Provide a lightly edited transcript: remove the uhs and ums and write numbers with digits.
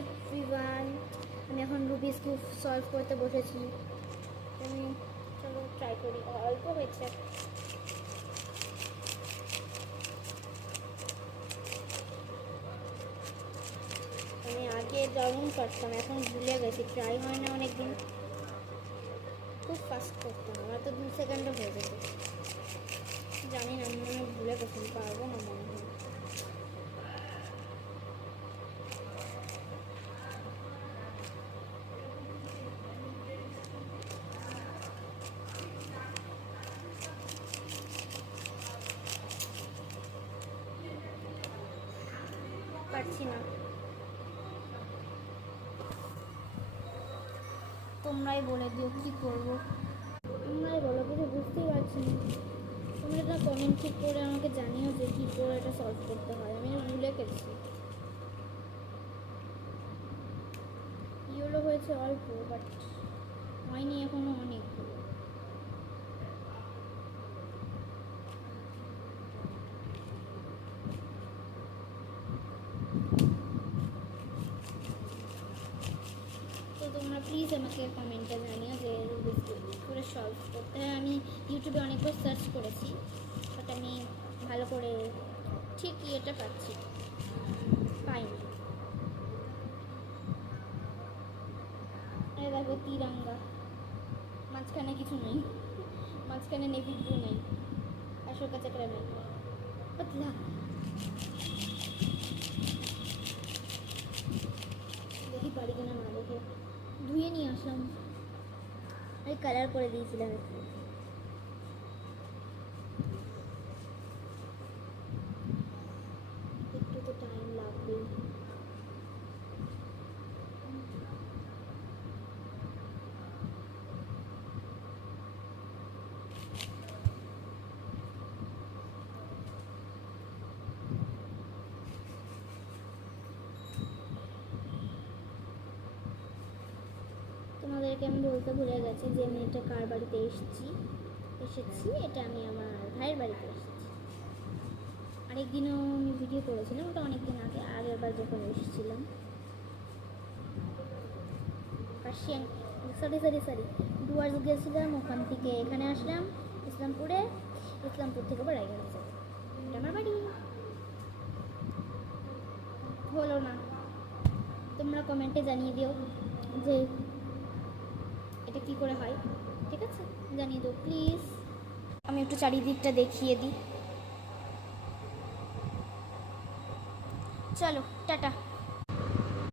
Everyone, আমি এখন Rubik's cube solve করতে বসেছি। আমি চলো ট্রাই করি। অল্প হয়েছে। আমি আগে দারুণ পারতাম, এখন ভুলে গেছি, ট্রাই হয় না অনেক দিন। খুব ফাস্ট করতাম, আমার তো 2 সেকেন্ডও হয়ে যেত। জানি না, মনে হয় ভুলে গেছি, পারবো না মনে হয়। পারছি না। তোমরাই বলে দিও কী করবো। তোমরাই বলো, কিছু বুঝতেই পারছি না। তোমরা একটা কমেন্ট ঠিক করে আমাকে জানিও যে কী করে এটা সলভ করতে হয়। আমি ভুলে গেছি। ইয়েলো হয়েছে অল্প, বাট হয়নি এখনো অনেকগুলো। তো তোমরা প্লিজ আমাকে কমেন্টে জানিও যে রুবিক্স কিউব কী করে সলভ করতে হয়। আমি ইউটিউবে অনেকবার সার্চ করেছি, বাট আমি ভালো করে ঠিক ইয়েটা পাইনি। দেখো তিরঙ্গা, মাঝখানে কিছু নেই, মাঝখানে নেভি ব্লু নেই, অশোকা চক্র নেই, পাতলা। দেখি পারি কিনা, না দেখে ধুয়ে নিয়ে আসলাম। আমি কালার করে দিয়েছিলাম একটু। একটু তো টাইম লাগবে। তোমাদেরকে আমি বলতে ভুলে গেছি যে আমি এটা কার বাড়িতে এসেছি। এটা আমি আমার ভাইয়ের বাড়িতে এসেছি। আরেকদিনও আমি ভিডিও করেছিলাম, ওটা অনেকদিন আগে, আগের বার যখন এসেছিলাম। পার্সিয়ান, সরি ডুয়ার্স গেছিলাম, ওখান থেকে এখানে আসলাম ইসলামপুর থেকে আবার রায়গঞ্জ যাব। এটা আমার বাড়ি। হলো না, তোমরা কমেন্টে জানিয়ে দিও যে এটা কী করে হয়। ঠিক আছে, জানিয়ে দিও প্লিজ। আমি একটু চারিদিকটা দেখিয়ে দিই। চলো টাটা।